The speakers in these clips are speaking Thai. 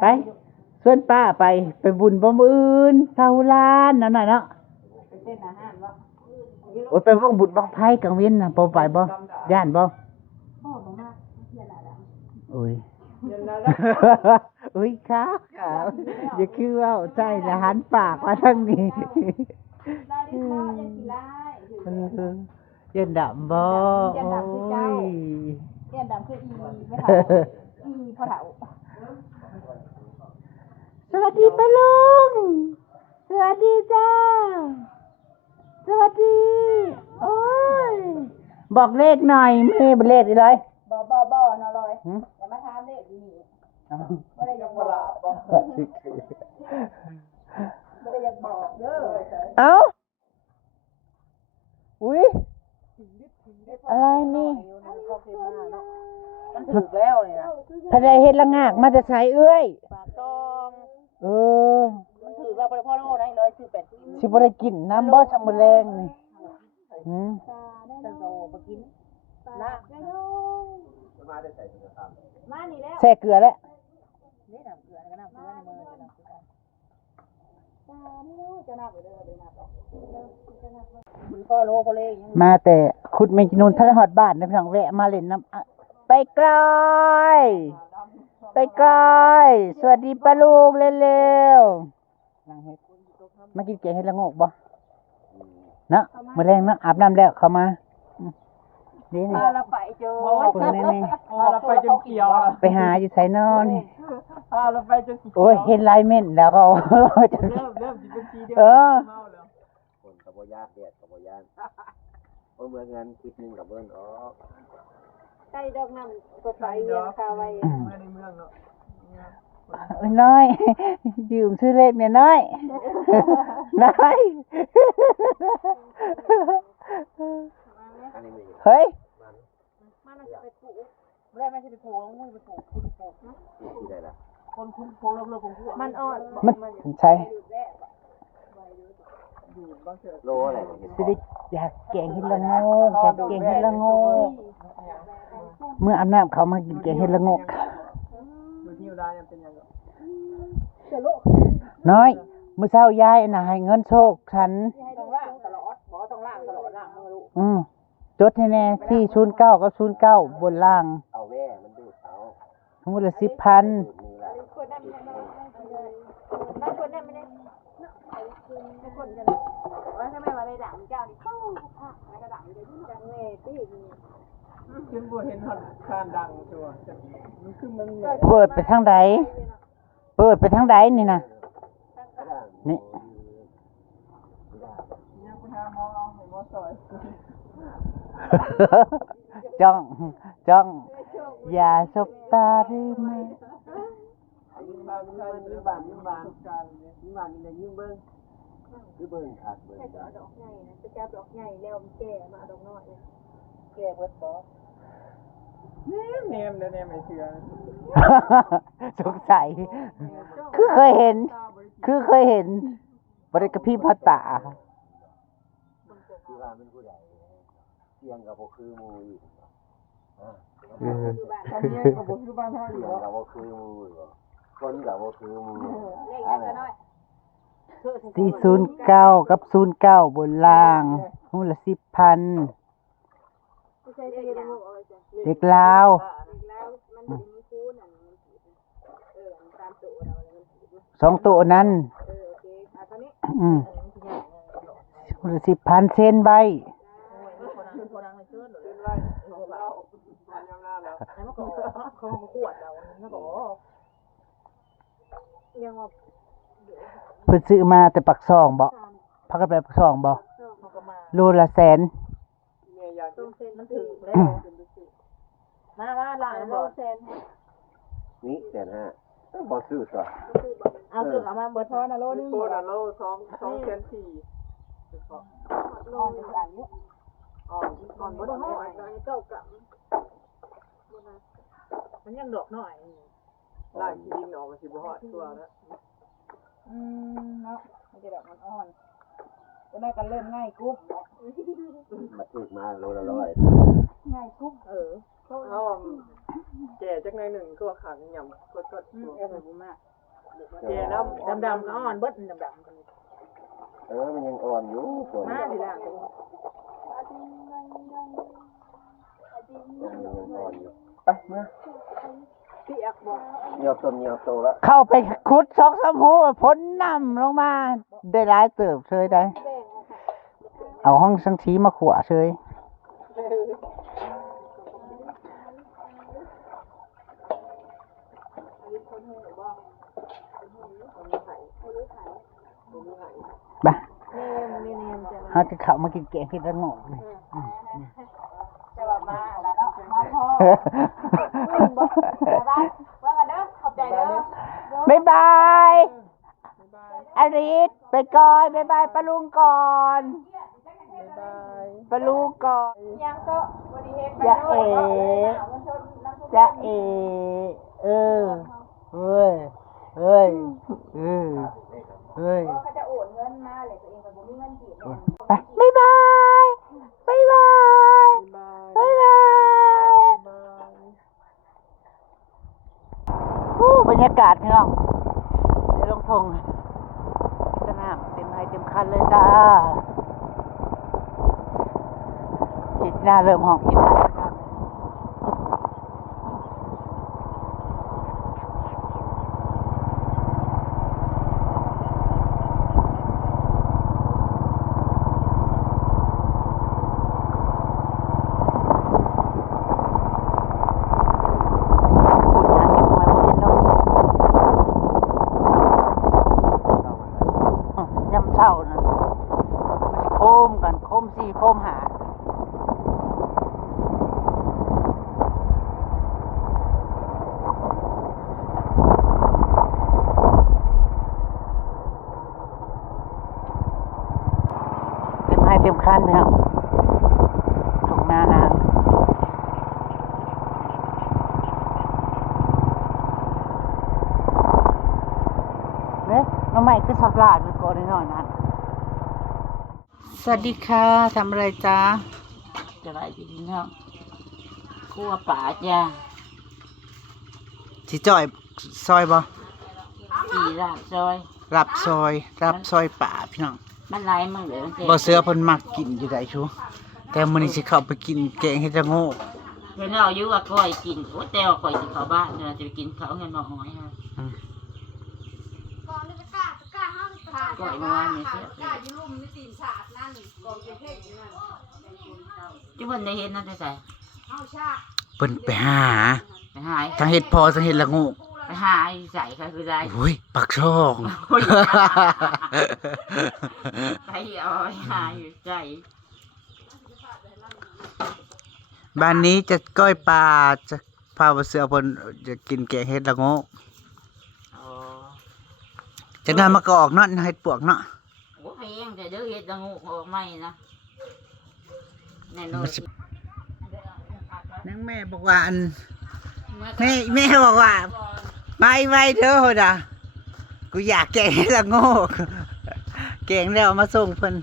ไปส่วนป้าไปบุญบ่มื้ออื่นเท่าล้านนั่นน่ะเนาะไปเต้นอาหารวะโอ้ยไปวงบุญบังไผกลางเว้นน่ะบ่ไปบ่ย่านบ่พ่อบอกมาเพียรอะไร โอ้ยอุ้ยค่ะอย่าคือว่าใจละหันปากมาทางนี้เย็นดำบ่โอ้ยเย็นดำคืออีไม่เท่าอีพ่อเท่าสวัสดีป้าลุงสวัสดีจ้าสวัสดีโอ้ยบอกเลขหน่อยไม่เป็นเลขเลยบ่นอลอยอย่ามาถามเลขดีนี่ไม่ได้อยากบอกไม่ได้อยากบอกเด้อเอ้าอุ้ยอะไรนี่มันถึกแล้วนี่นะถ้าได้เฮ็ดละงากมาจะใช้เอ้ยปากตองมันถึกแล้วบ่ได้พ่อโลนะเลยชื่อเป็ดสิบ่ได้กินน้ำบ่ชำมื้อแรงนี่จะโตบ่กินละมาได้ใส่ถุงกระสอบมานี่แล้วแช่เกลือแล้วนี่น้ำเกลือก็น้ำเกลือในมือจะน้ำไปเด้อเลยน้ำมันพ่อโลพ่อเล่มาแต่ขุดเมงกินูนทะเลฮอดบ้านนะพี่น้องแวะมาเล่นน้ำไปกลอยสวัสดีป้าลุงเร็วๆนั่งเฮ็ดมากินแกงเฮ็ดละโงกบ่เนาะมื้อแรงเนาะอาบน้ำแล้วเข้ามานี่พาเราไปเจอคนนี้พาเราไปจนเขียวไปหาอยู่ไสนอนนี่พาเราไปจนโอ้ยเห็นลายเม่นแล้วก็เริ่มจิตเป็นทีเดียวคนกับโบยากเด็ดกับโบยากเมื่อเงินคิดนึงกับเบิ้ลใกล้ดอกน้ำก็ไปเวียนคาไว้ไม่ในเมืองเนาะน้อยยืมซื้อเลขเนี่ยน้อยเฮ้ยมันจะไปปลูกไม่ใช่ไปปลูกแล้วมันไปปลูกคุณปลูกนะที่ไหนล่ะคนคุณปลูกเลิกของคุณมันอ่อนมันใช่โลอะไรสิได้อยากแกงเฮ็ดละโงกแกงเฮ็ดละโงกเมื่ออาบน้ำเขามากินแกงเฮ็ดละโงกน้อยมื้อเช้ายายน่ะให้เงินโชคฉันต้องล่างตลอดบ่ต้องล่างตลอดล่างมือลูกจดให้แน่409กับ09บนล่างเอาแว่มันดูเอาทั้งหมดละ 10,000คนได้ไม่ได้คนจะว่าถ้าไม่มาได้ด่างเจ้านี่แล้วก็ด่างเดี๋ยวดังแม่ตีขึ้นบ่เห็นหันคานดังชัวมันคือมันเปิดไปทางใดนี่นะนี่จ้องอย่าสบตาได้ไหมยิ่งบานยิ่งเบิ้งคือเบิ้งขาดเบิ้งดอกใหญ่นะจะจับดอกใหญ่แล้วมันแก่มาดอกน้อยแก่เบิดบ่เนมไม่เชื่อสงสัยคือเคยเห็นบ่ได้กระพริบตาที่ว่ามันผู้ใดเสียงกับบ่คือหมู่อีกตอนนี้ก็บ่คือบ้านเฮาอยู่กับบ่คือหมู่คนกับบ่คือหมู่เลขยังก็น้อย409กับ09บนล่างหูละ 10,000เด็กลาว2ตัวนั้นหูละ 10,000เซ็นใบเพิ่นซื้อมาแต่ปักซองบ่พักกันไปปักซองบ่โลละ100,000มันถึงแล้วมาล้างบ่100,000นี่150,000บ่ซื้อซะเอาซื้อเอามาเบิดพอนะโลนึงโลนะโล2,400,000โลนึงอันนี้ก่อนบ่ได้น้อยเก้ากรัมมันยังดอกน้อยลายขี้ดินออกมาสิบ่ฮอดตัวแล้วเนาะมันจะดอกมันอ่อนก็ได้กันเริ่มง่ายกุ๊บมาถึกมาโลละ100ง่ายกุ๊บ เอาแก่จักหน่อยหนึ่งก็ขันยำก็แก่ดำอ่อนเบิดดำกัน มันยังอ่อนอยู่ตัวนี้ มาดีละ มันยังอ่อนอยู่ไปมา เปียกบ่ เหนียวต้นเหนียวโตแล้ว เข้าไปขุดซอกสมหูพ้นน้ำลงมาได้หลายเติบเชยได้ เอาห้องสังทีมาขวเชยบ้าเขาจะเข้ามากินแกงเห็ดระโงกเลย จะว่ามาแล้วเนาะมาพอว่ากันเด้อขอบใจเด้อ บ๊ายบายอาริสไปก่อนบ๊ายบายปะลุงก่อนปะลุงก่อน ยังก็บ่ได้เฮ็ด จะเอจะเอเออเฮ้ยเฮ้ยเฮ้ยเฮ้ย เขาจะโอนเงินมาเลยตัวเองก็บ่มีเงินกิน ไปบ๊ายบายบ๊ายบายบ๊ายบายบรรยากาศพี่น้องเดี๋ยวลงทงสนามเต็มให้เต็มคันเลยจ้ากินหน้าเริ่มห้องกินหน้าครับยำเช้านะมันโคมกันโคมสี่โคมหาเต็มให้เต็มคันนะครับตรงหน้านานเนี่ยน้องใหม่คือสับลาดไปก่อนหน่อยนะสวัสดีค่ะทำอะไรจ้าจะไรดีเนาะคั่วป่าจ้าสิจ่อยซอยบ่สีราบซอยรับซอยป่าพี่น้อง มันหลายมื้อเลย บ่เสือเพิ่นมักกินอยู่ได้ชูแต่มื้อนี้สิเข้าไปกินแกงเฮ็ดระโงก เพิ่นเอาอยู่ว่าก้อยกินโอ้แต่ว่าก้อยสิเข้าบ้านเดี๋ยวจะไปกินข้าวเงินบ่หอยฮะก้อยเมื่อวานนี่เสียจุเพิ่นได้เห็นนั่นได้ใส่ เพิ่นไปหา ไปหาย ทั้งเฮ็ดพอทั้งเฮ็ดระโงก ไปหายใส่ก็คือได้ โอ้ยปักช่อง ไปเอาไปหาอยู่ใจ บ้านนี้จะก้อยปลาจะพาบ่เสือเพิ่นจะกินแกงเฮ็ดระโงก อ๋อ จังนั้นมันก็ออกเนาะเฮ็ดปวกเนาะ โอ้เพลงแต่เด้อเฮ็ดละงูออกใหม่นะแน่นอน นางแม่บอกว่าอันแม่บอกว่าไม่เด้อโหดอ่ะกูอยากแกงเฮ็ดระโงกแกงแล้วเอามาส่งเพิ่น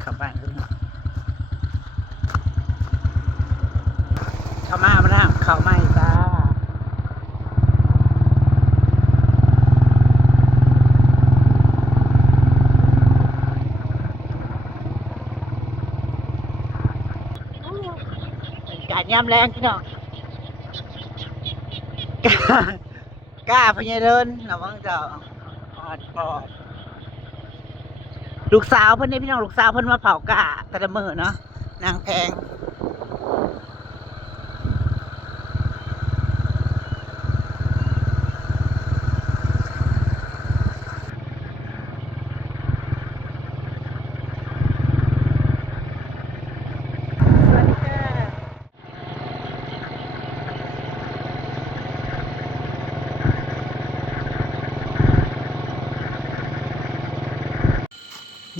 เข้าบ้านเพิ่นเข้ามาแล้วเข้ามาจ้าการยามแรงพี่น้องกล้าพญาเดินระวังเจ้าออดลูกสาวเพิ่นนี่พี่น้องลูกสาวเพิ่นมาเผากล้าแต่ละมื้อเนาะนางแพง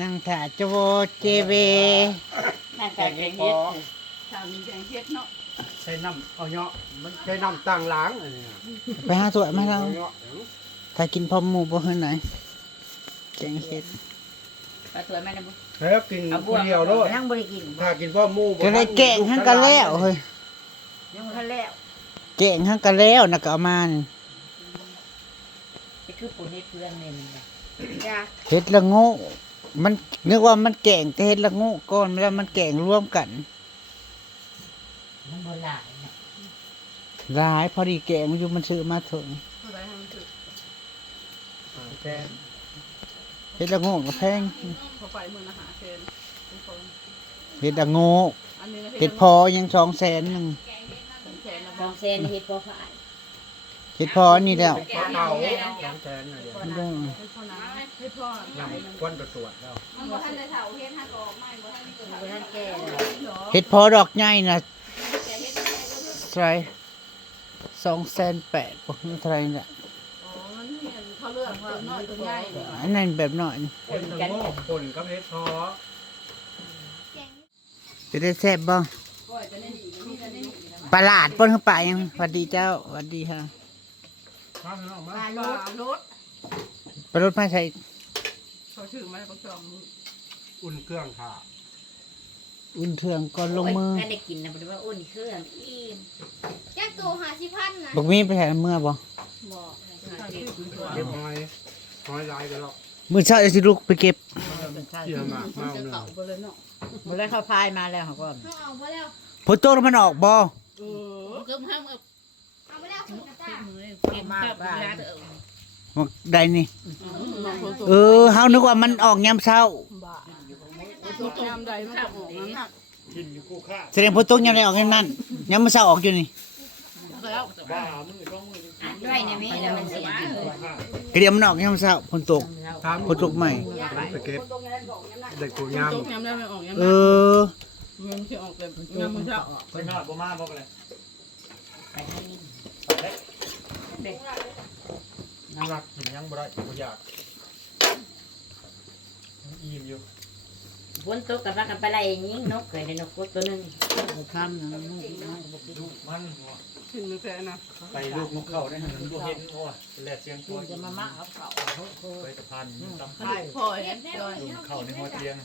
นั่งถ่าโจเจเว น่าจะเฮ็ดถ้ามีแกงเฮ็ดเนาะ ใช้น้ำเอาเนาะมันใช้น้ำต่างล้างอันนี้ ไปหาสวยไหมเรา เอาเนาะ ถ้ากินพร้อมหมูบ่เฮือนไหนแกงเฮ็ด ปลาสวยแม่นบ่ แล้วกินคนเดียวโลด ยังบ่ได้กิน ถ้ากินพ่อหมู ก็ได้แกงทั้งกันแล้วเฮ้ย ยังทันแล้ว แกงหั่นก็แล้วนะก็เอามานี่ ไปคือปุ่นให้เพื่อนเนี่ยมันจ้า เฮ็ดละโง่มันนึกว่ามันแกงแต่เฮ็ดละโง่ก่อนแล้วมันแกงรวมกัน มันโบราณเนี่ย หลายพอดีแกงอยู่มันซื้อมาถึง อะไรให้มันถึก แค่ เฮ็ดละโง่ก็แพง พอไปมื้อละ5แสนเป็นคน เฮ็ดละโง่ อันนี้ เฮ็ดพอยัง200,000นึง แสนละ บางเซนเฮ็ดบ่ขาย เฮ็ดพอนี่แล้ว เก่า2แสนน่ะเดี๋ยว เด้อ ให้พ่อนะให้พ่อน ำควนตรวจแล้ว มันบ่ทันได้เฒ่าเฮ็ดฮักออกไม่บ่ทันมีตัวบ่ทันแก่เลย เฮ็ดพอดอกใหญ่น่ะใช่280,000บ่เท่าไหร่น่ะ อ๋อมันเห็นเขาเลือกตัวน้อยตัวใหญ่เนี่ย อันนั้นแบบน้อย คนตะโง่คนก็เพชรพอ จะได้แซ่บบ่ปลาหลาดป่นเข้าไปยังสวัสดีเจ้าสวัสดีค่ะ มาพี่น้องมา ปลารถ ปลารถมาใส่ เขาถือมาประจอม อุ่นเครื่องค่ะ อุ่นเทืองก่อนลงมือ ก็ได้กินนะบ่ได้ว่าอุ่นเครื่องอิ่ม จักตัว50,000นะ บักมีไปใส่เมื่อบ่ บ่ เรียบร้อยร้อยลายกันแล้ว มื้อเช้าจะสิลุกไปเก็บ เกี่ยวมากเมาเนาะ ไปเลยเนาะ บ่ได้เข้าพายมาแล้วเขาก็ เขาเอาไปแล้ว ฝนตกแล้วมันออกบ่ เออ ก็ห้ามเอา เอาไปแล้วคุณกระต้า เก็บมาบ้าน บักใดนี่เออเฮานึกว่ามันออกยามเช้า บ้าตัวยามใดมันจะออกนั้นน่ะ กินอยู่คู่ค่า แสดงฝนตกยามใดออกยามนั้นยามมื้อเช้าออกอยู่นี่ แล้ว บ้ามือต้องมือ อันด้วยนะแม่แล้วมันเสีย ก็เดี๋ยวมันออกยามเช้าฝนตก ถาม ฝนตกใหม่ ไปเก็บเด็กกูยาม ตกยามได้ไม่ออกยาม เอ นั้น อ มันจะออกแต่ยามมันจะออก ไปนอดบ่มาบ่กันเลย ไปนี่ น้ำหนักกินยังบ่ได้บ่อยากอิ่มอยู่ ฝนตกกับว่ากันไปไล่ยิงนกเคยได้นกตัวนึง ข้ามนะ ลูกมัน ถึงมือแฟนนะ ไปลูกนกเข้าได้หันลูกเห็นโอ้ยแลดเสียงตัว จะมาม่าเอาเก่า ไปตะพันตำ ใช่พ่อเฮ็ดด้วย เข้าในหัวเตียง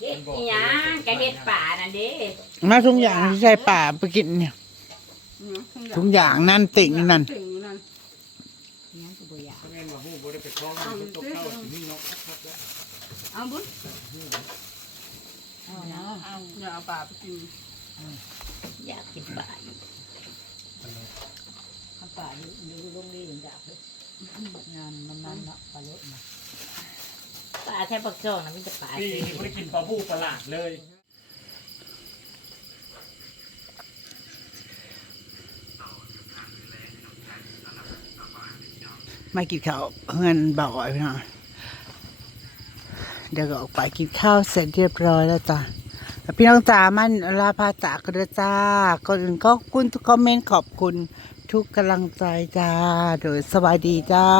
เฮ็ดอีหยังก็เฮ็ดป่านั่นเด้ มาทุกอย่างที่ใส่ป่าไปกินเนี่ยทุกอย่างนั่นติ่งนั่น ถึงนั่น แม่นว่าฮู้บ่ได้ไปคล้องมันตกเข้าสิมีนกคักๆแล้ว เอาบุญอย่าเอาปลาไปกิน อยากกินป่าอยู่ ป่าอยู่ลงนี่อยากงานมันเนาะปลารถ ป่าแทบปักจองนะมันจะป่า พี่นี่บ่ได้กินปลาบูปลาหลาดเลย มากินข้าวเงินบ่อยพี่น้องเดี๋ยวก็ออกไปกินข้าวเสร็จเรียบร้อยแล้วจ้ะพี่น้องจ๋ามันลาพาจากกันด้วยจ้าก่อนอื่นก็ขอบคุณทุกคอมเมนต์ขอบคุณทุกกำลังใจจ้าโดยสวัสดีเจ้า